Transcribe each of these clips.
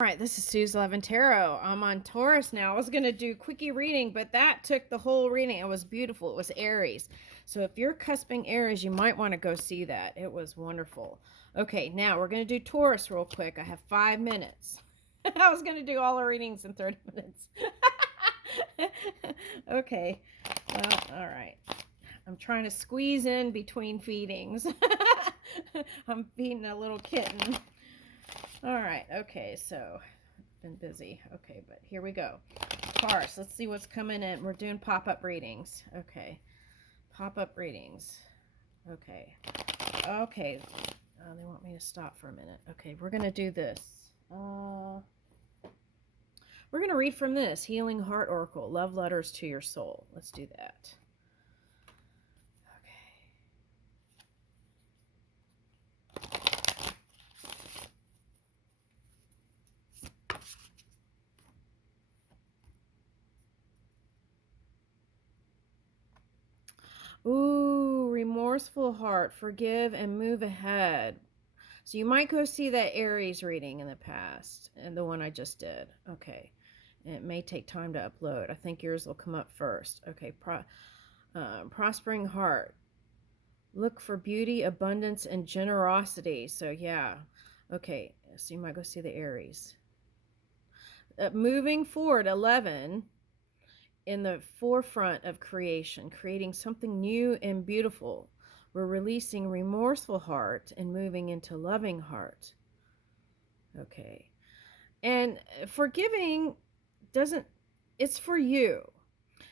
All right, this is Sue's Love and Tarot. I'm on Taurus now. I was going to do quickie reading, but that took the whole reading. It was beautiful. It was Aries. So if you're cusping Aries, you might want to go see that. It was wonderful. Okay, now we're going to do Taurus real quick. I have 5 minutes. I was going to do all the readings in 30 minutes. Okay. Well, all right. I'm trying to squeeze in between feedings. I'm feeding a little kitten. All right, okay, so been busy. Okay, but here we go. Taurus, let's see what's coming in. We're doing pop-up readings. Okay, pop-up readings. Okay, okay. Oh, they want me to stop for a minute. Okay, we're going to do this. We're going to read from this, Healing Heart Oracle, Love Letters to Your Soul. Let's do that. Ooh, remorseful heart, forgive and move ahead. So you might go see that Aries reading in the past and the one I just did. Okay. And it may take time to upload. I think yours will come up first. Okay. Prospering heart. Look for beauty, abundance, and generosity. So yeah. Okay. So you might go see the Aries. Moving forward, 11, in the forefront of creation, creating something new and beautiful. We're releasing remorseful heart and moving into loving heart. Okay. And forgiving it's for you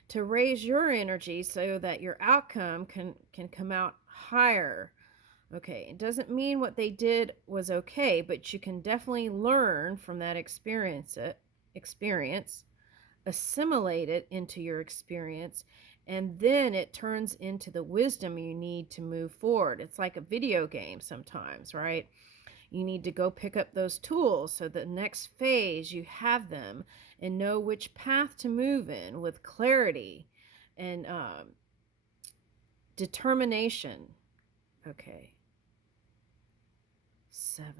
to raise your energy so that your outcome can come out higher. Okay. It doesn't mean what they did was okay, but you can definitely learn from that experience, assimilate it into your experience, and then it turns into the wisdom you need to move forward. It's like a video game sometimes, right? You need to go pick up those tools so the next phase you have them and know which path to move in with clarity and determination. Okay. 7.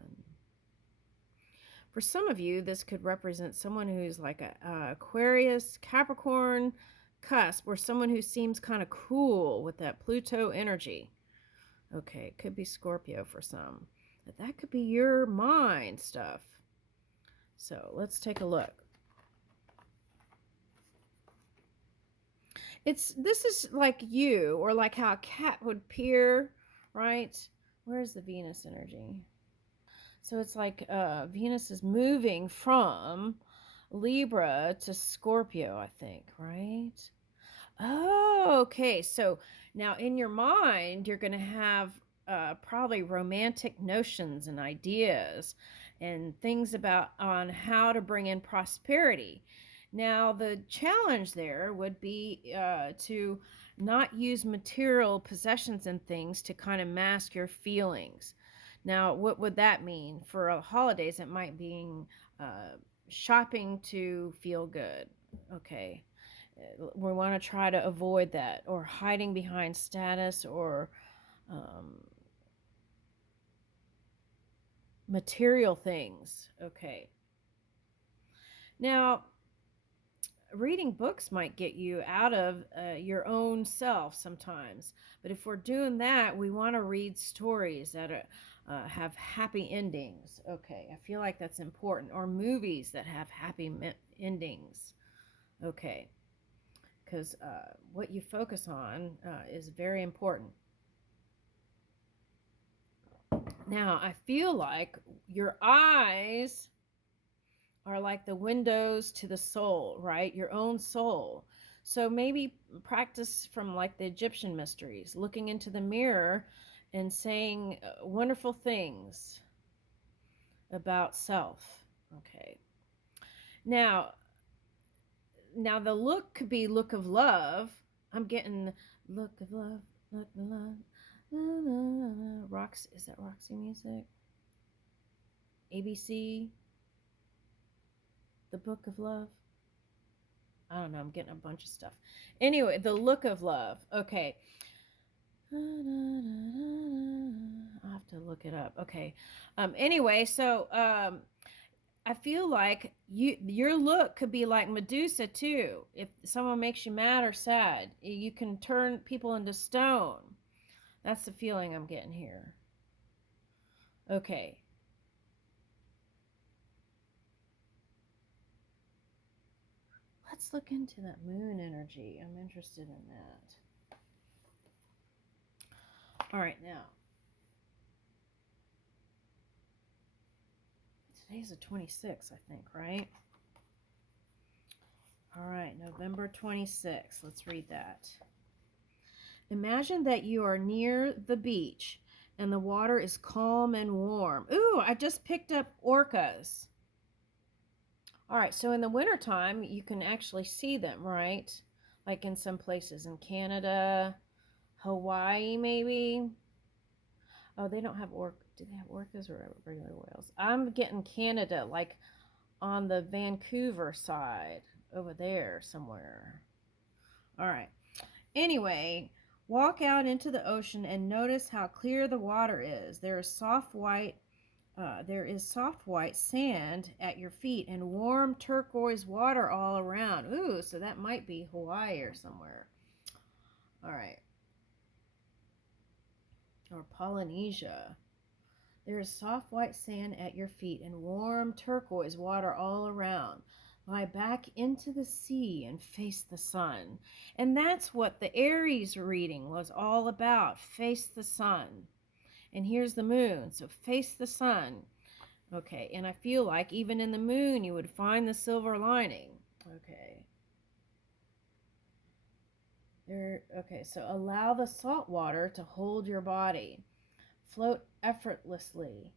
For some of you, this could represent someone who's like a Aquarius, Capricorn cusp, or someone who seems kind of cool with that Pluto energy. Okay, it could be Scorpio for some. But that could be your mind stuff. So let's take a look. This is like you, or like how a cat would peer, right? Where's the Venus energy? So it's like Venus is moving from Libra to Scorpio, I think, right? Oh, okay. So now in your mind, you're going to have probably romantic notions and ideas and things about on how to bring in prosperity. Now, the challenge there would be to not use material possessions and things to kind of mask your feelings. Now, what would that mean? For holidays, it might mean shopping to feel good. Okay. We want to try to avoid that, or hiding behind status or material things. Okay. Now, reading books might get you out of your own self sometimes. But if we're doing that, we want to read stories that have happy endings. Okay, I feel like that's important. Or movies that have happy endings. Okay, because what you focus on is very important. Now, I feel like your eyes are like the windows to the soul, right? Your own soul. So maybe practice from like the Egyptian mysteries, looking into the mirror and saying wonderful things about self. Okay. Now the look could be look of love. I'm getting look of love, look of love. La, la, la, la. Roxy, is that Roxy music? ABC, the book of love. I don't know. I'm getting a bunch of stuff. Anyway, the look of love. Okay. I'll have to look it up. Okay. Anyway, so I feel like your look could be like Medusa too. If someone makes you mad or sad, you can turn people into stone. That's the feeling I'm getting here. Okay. Let's look into that moon energy. I'm interested in that. All right, now. Today's the 26th, I think, right? All right, November 26th. Let's read that. Imagine that you are near the beach and the water is calm and warm. Ooh, I just picked up orcas. All right, so in the wintertime, you can actually see them, right? Like in some places in Canada, Hawaii, maybe. Oh, they don't have do they have orcas or regular whales? I'm getting Canada, like on the Vancouver side, over there somewhere. All right. Anyway, walk out into the ocean and notice how clear the water is. There is soft white sand at your feet and warm turquoise water all around. Ooh, so that might be Hawaii or somewhere. All right. Or Polynesia. There is soft white sand at your feet and warm turquoise water all around. Lie back into the sea and face the sun. And that's what the Aries reading was all about. Face the sun. And here's the moon. So face the sun. Okay, and I feel like even in the moon you would find the silver lining. Okay. Okay, so allow the salt water to hold your body. Float effortlessly.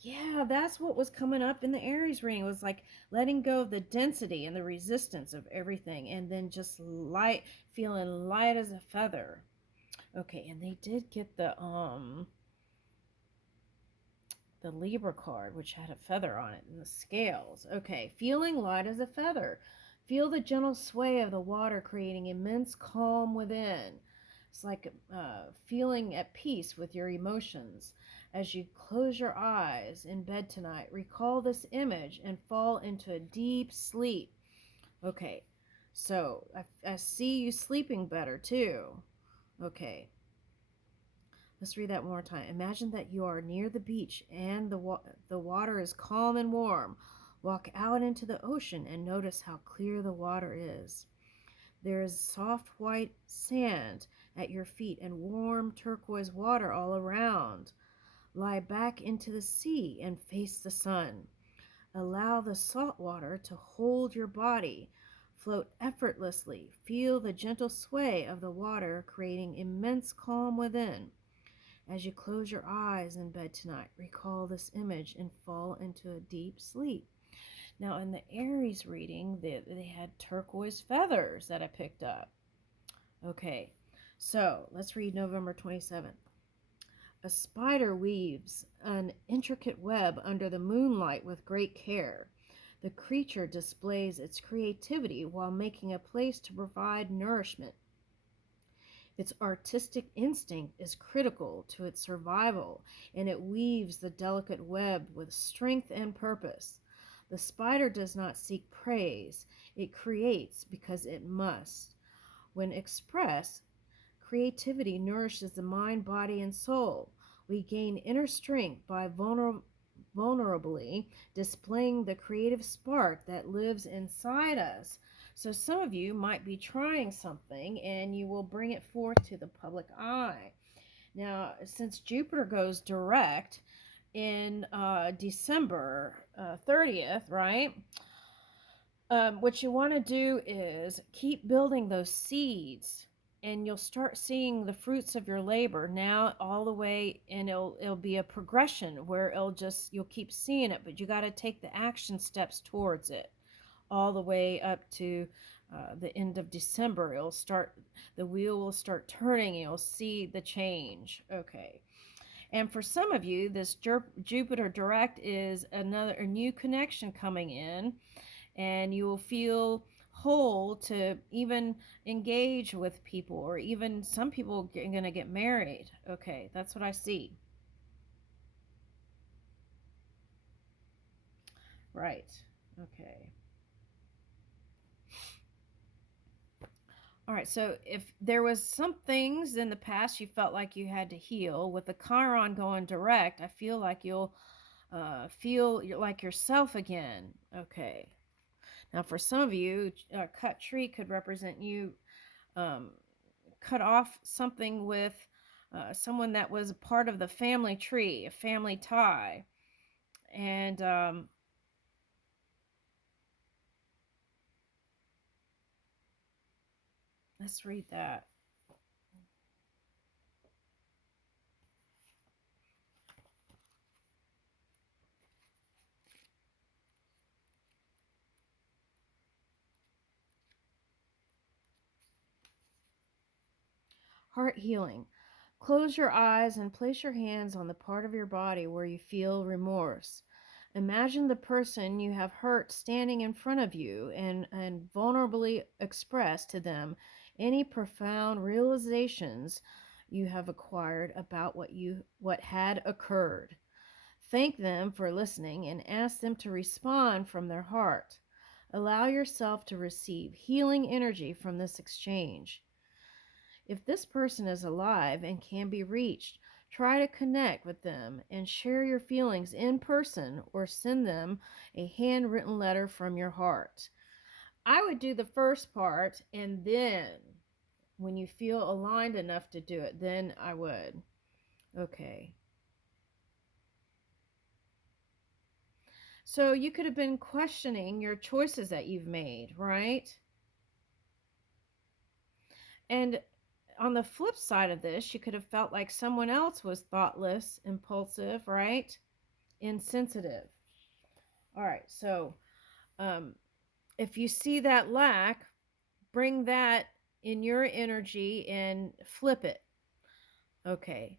Yeah, that's what was coming up in the Aries reading. It was like letting go of the density and the resistance of everything and then just feeling light as a feather. Okay, and they did get the Libra card, which had a feather on it, and the scales. Okay, feeling light as a feather. Feel the gentle sway of the water creating immense calm within. It's like feeling at peace with your emotions. As you close your eyes in bed tonight, recall this image and fall into a deep sleep. Okay, so I see you sleeping better too. Okay, let's read that one more time. Imagine that you are near the beach and the water is calm and warm. Walk out into the ocean and notice how clear the water is. There is soft white sand at your feet and warm turquoise water all around. Lie back into the sea and face the sun. Allow the salt water to hold your body. Float effortlessly. Feel the gentle sway of the water creating immense calm within. As you close your eyes in bed tonight, recall this image and fall into a deep sleep. Now, in the Aries reading, they had turquoise feathers that I picked up. Okay, so let's read November 27th. A spider weaves an intricate web under the moonlight with great care. The creature displays its creativity while making a place to provide nourishment. Its artistic instinct is critical to its survival, and it weaves the delicate web with strength and purpose. The spider does not seek praise, it creates because it must. When expressed, creativity nourishes the mind, body, and soul. We gain inner strength by vulnerably displaying the creative spark that lives inside us. So some of you might be trying something and you will bring it forth to the public eye. Now, since Jupiter goes direct in December 30th, right? What you want to do is keep building those seeds and you'll start seeing the fruits of your labor now all the way, and it'll be a progression where you'll keep seeing it, but you got to take the action steps towards it all the way up to the end of December. The wheel will start turning and you'll see the change. Okay. And for some of you, this Jupiter direct is a new connection coming in, and you will feel whole to even engage with people, or even some people are going to get married. Okay, that's what I see. Right. Okay. All right. So if there was some things in the past you felt like you had to heal, with the Chiron going direct, I feel like you'll feel like yourself again. Okay. Now, for some of you, a cut tree could represent you um, cut off something with someone that was a part of the family tree, a family tie. And let's read that. Heart healing. Close your eyes and place your hands on the part of your body where you feel remorse. Imagine the person you have hurt standing in front of you and vulnerably express to them any profound realizations you have acquired about what had occurred. Thank them for listening and ask them to respond from their heart. Allow yourself to receive healing energy from this exchange. If this person is alive and can be reached, try to connect with them and share your feelings in person or send them a handwritten letter from your heart. I would do the first part, and then when you feel aligned enough to do it, then I would. Okay. So you could have been questioning your choices that you've made, right? And on the flip side of this, you could have felt like someone else was thoughtless, impulsive, right? Insensitive. All right, so um, if you see that lack, bring that in your energy and flip it. Okay,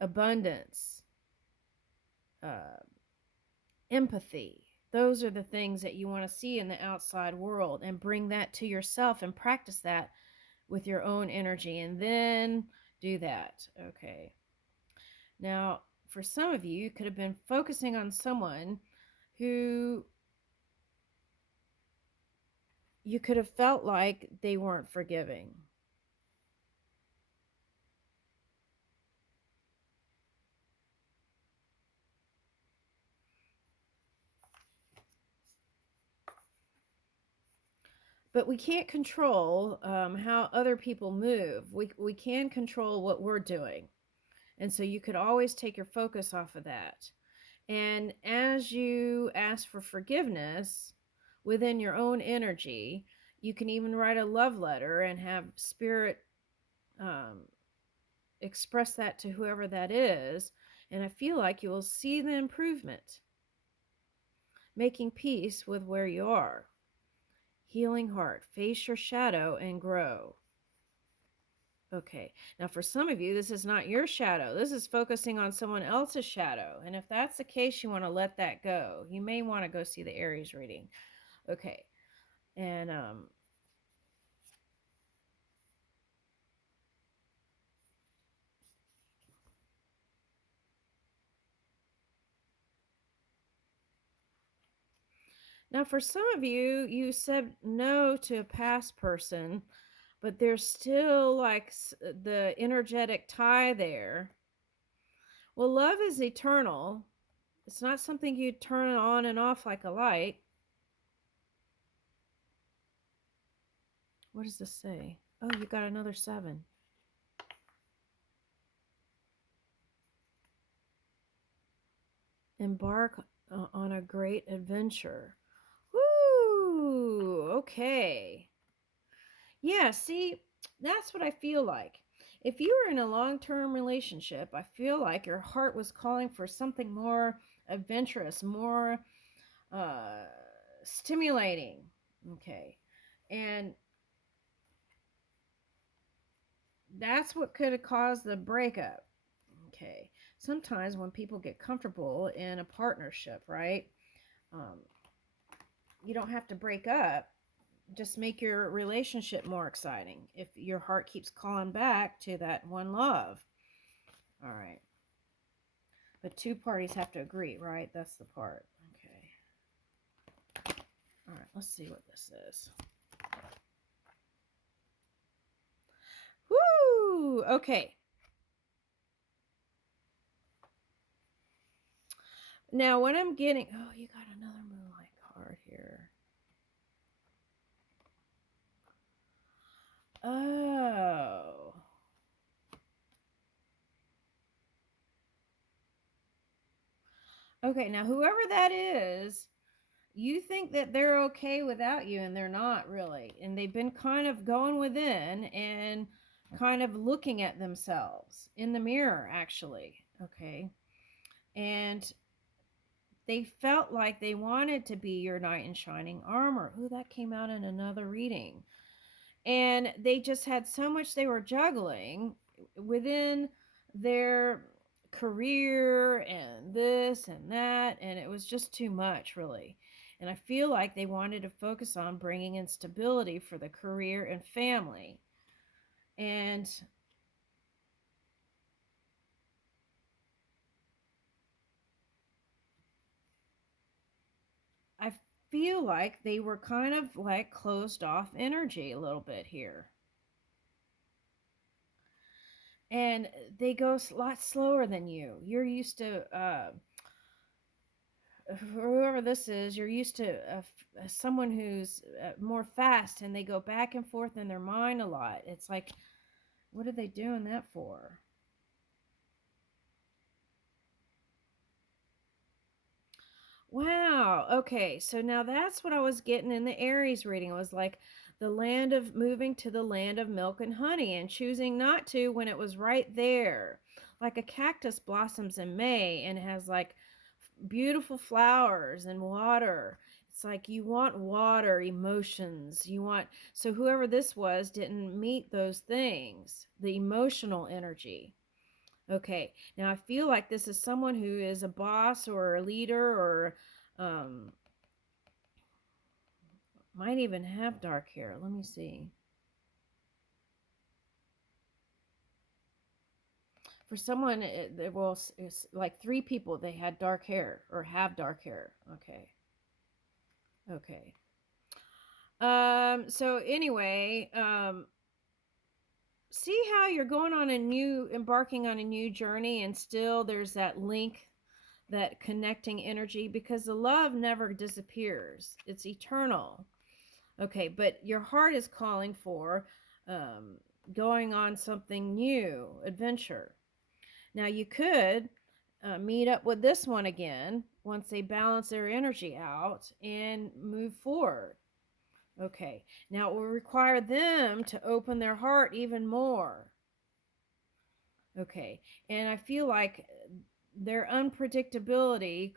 abundance, uh, empathy. Those are the things that you want to see in the outside world, and bring that to yourself and practice that with your own energy, and then do that. Okay. Now, for some of you, you could have been focusing on someone who you could have felt like they weren't forgiving. But we can't control how other people move. We can control what we're doing. And so you could always take your focus off of that. And as you ask for forgiveness within your own energy, you can even write a love letter and have spirit um, express that to whoever that is. And I feel like you will see the improvement, making peace with where you are. Healing heart, face your shadow and grow. Okay, now for some of you, this is not your shadow. This is focusing on someone else's shadow. And if that's the case, you want to let that go. You may want to go see the Aries reading. Okay, and now for some of you, you said no to a past person, but there's still like the energetic tie there. Well, love is eternal. It's not something you turn on and off like a light. What does this say? Oh, you got another 7. Embark on a great adventure. Woo! Okay. Yeah, see, that's what I feel like. If you were in a long term relationship, I feel like your heart was calling for something more adventurous, more uh, stimulating. Okay. And that's what could have caused the breakup. Okay. Sometimes when people get comfortable in a partnership, right? Um, you don't have to break up. Just make your relationship more exciting if your heart keeps calling back to that one love. All right. But two parties have to agree, right? That's the part. Okay. Let's see what this is. Woo! Okay. Now, when I'm getting... Oh, you got another moonlight card here. Oh. Okay, now whoever that is, you think that they're okay without you, and they're not really. And they've been kind of going within and kind of looking at themselves in the mirror, actually. Okay. And they felt like they wanted to be your knight in shining armor. Ooh, that came out in another reading. And they just had so much they were juggling within their career and this and that, and it was just too much, really. And I feel like they wanted to focus on bringing in stability for the career and family. And I feel like they were kind of like closed off energy a little bit here. And they go a lot slower than you. You're used to, whoever this is, you're used to someone who's more fast, and they go back and forth in their mind a lot. It's like, what are they doing that for? Wow. Okay. So now that's what I was getting in the Aries reading. It was like the land of moving to the land of milk and honey and choosing not to when it was right there. Like a cactus blossoms in May and has like beautiful flowers and water. It's like you want water, emotions. You want, so whoever this was didn't meet those things, the emotional energy. Okay, now I feel like this is someone who is a boss or a leader or might even have dark hair. Let me see. For someone, well, it's like 3 people, they had dark hair or have dark hair. Okay. Okay. So anyway, see how you're going on embarking on a new journey, and still there's that link, that connecting energy, because the love never disappears. It's eternal. Okay, but your heart is calling for going on something new, adventure. Now you could meet up with this one again once they balance their energy out and move forward. Okay, now it will require them to open their heart even more. Okay, and I feel like their unpredictability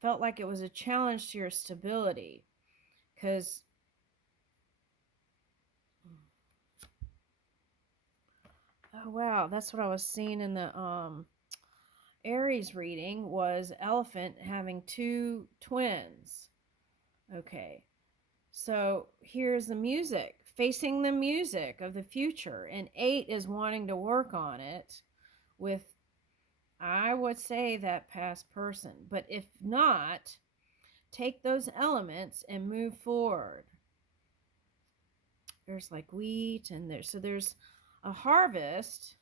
felt like it was a challenge to your stability, because oh wow, that's what I was seeing in the Aries reading, was elephant having 2 twins. Okay, so here's the music, facing the music of the future, and 8 is wanting to work on it with, I would say, that past person. But if not, take those elements and move forward. There's like wheat, and there's a harvest,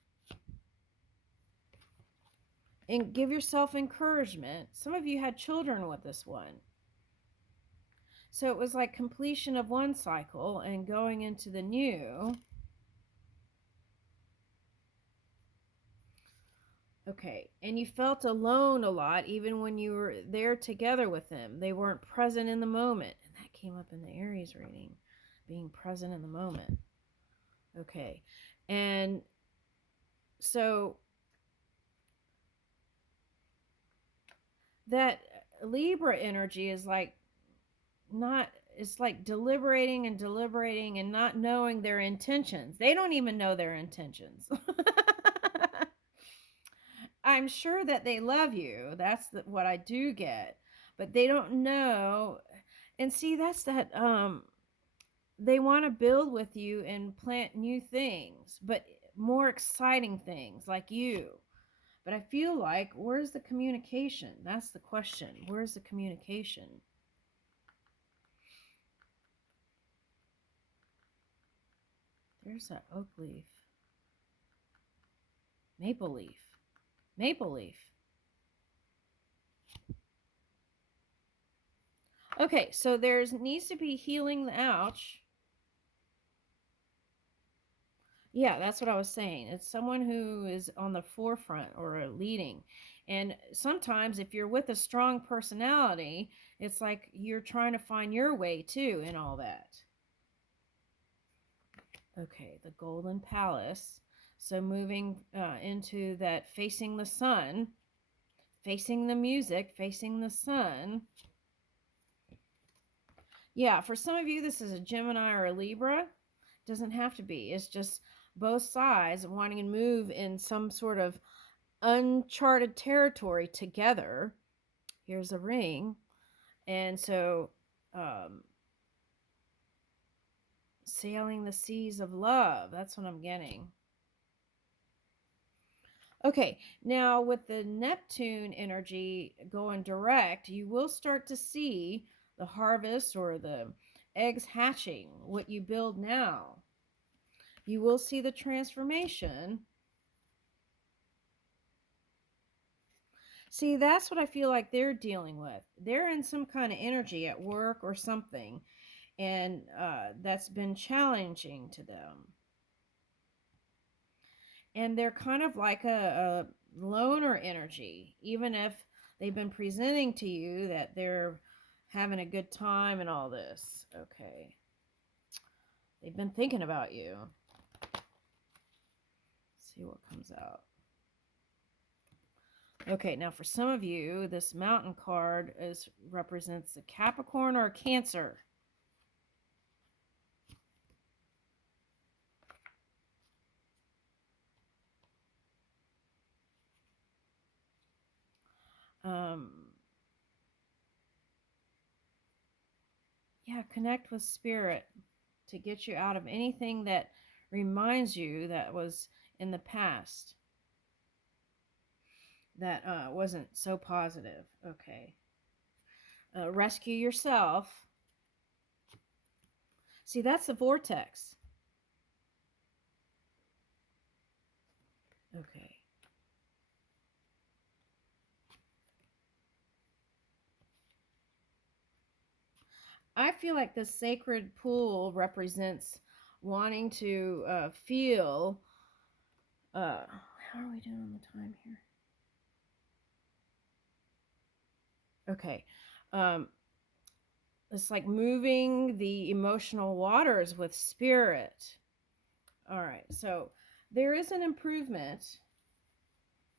and give yourself encouragement. Some of you had children with this one. So it was like completion of one cycle and going into the new. Okay, and you felt alone a lot even when you were there together with them. They weren't present in the moment. And that came up in the Aries reading, being present in the moment. Okay, and so that Libra energy is like not, it's like deliberating and not knowing their intentions. They don't even know their intentions. I'm sure that they love you. That's what I do get. But they don't know. And see, that's that they want to build with you and plant new things, but more exciting things like you. But I feel like, where's the communication? That's the question. Where's the communication? There's that oak leaf. Maple leaf. Maple leaf. Okay, so there's needs to be healing the ouch. Yeah, that's what I was saying. It's someone who is on the forefront or leading. And sometimes if you're with a strong personality, it's like you're trying to find your way too in all that. Okay, the Golden Palace. So moving into that facing the sun, facing the music, facing the sun. Yeah, for some of you, this is a Gemini or a Libra. Doesn't have to be. It's just both sides wanting to move in some sort of uncharted territory together. Here's a ring. And so sailing the seas of love. That's what I'm getting. Okay, now with the Neptune energy going direct, you will start to see the harvest or the eggs hatching, what you build now. You will see the transformation. See, that's what I feel like they're dealing with. They're in some kind of energy at work or something, and that's been challenging to them. And they're kind of like a loner energy, even if they've been presenting to you that they're having a good time and all this. Okay. They've been thinking about you. Let's see what comes out. Okay, now for some of you, this mountain card represents a Capricorn or a Cancer. Yeah, connect with spirit to get you out of anything that reminds you that was in the past that wasn't so positive. Okay. Rescue yourself. See, that's the vortex. Okay. I feel like the sacred pool represents wanting to feel. How are we doing on the time here? Okay. It's like moving the emotional waters with spirit. All right. So there is an improvement.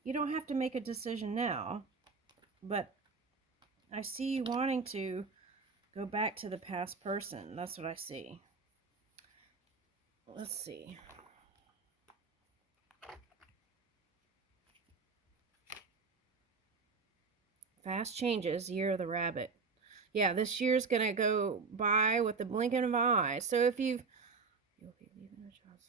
You don't have to make a decision now, but I see you wanting to go back to the past person. That's what I see. Let's see. Fast changes, year of the rabbit. Yeah, this year's going to go by with the blinking of an eye. So if you'll be leaving the job.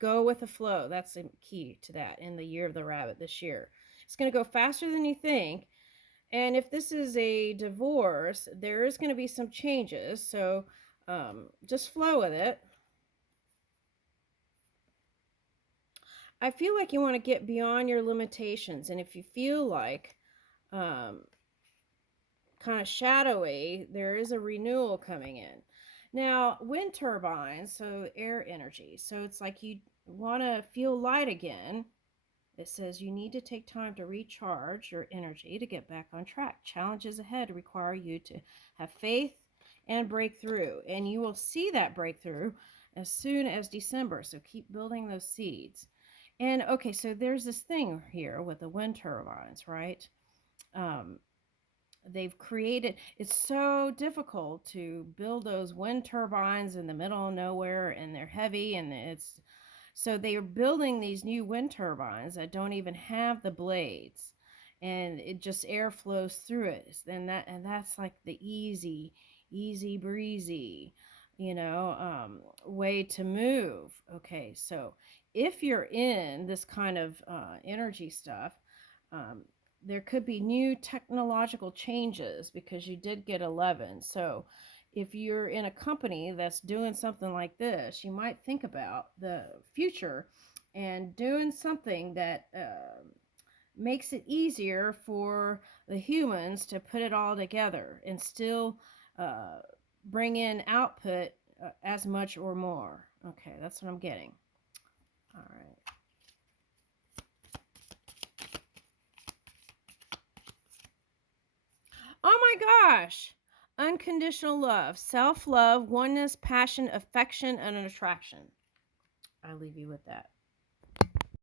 Go with the flow. That's the key to that in the year of the rabbit this year. It's going to go faster than you think. And if this is a divorce, there is going to be some changes. So just flow with it. I feel like you want to get beyond your limitations. And if you feel like kind of shadowy, there is a renewal coming in. Now, wind turbines, so air energy. So it's like you want to feel light again. It says you need to take time to recharge your energy to get back on track. Challenges ahead require you to have faith and breakthrough. And you will see that breakthrough as soon as December. So keep building those seeds. And okay, so there's this thing here with the wind turbines, right? They've created, it's so difficult to build those wind turbines in the middle of nowhere, and they're heavy, and it's so they are building these new wind turbines that don't even have the blades, and it just air flows through it. And that's like the easy breezy, way to move. Okay, so if you're in this kind of energy stuff, there could be new technological changes because you did get 11. So if you're in a company that's doing something like this, you might think about the future and doing something that makes it easier for the humans to put it all together and still uh, bring in output as much or more. Okay, that's what I'm getting. All right. Oh my gosh. Unconditional love, self love, oneness, passion, affection, and an attraction. I leave you with that.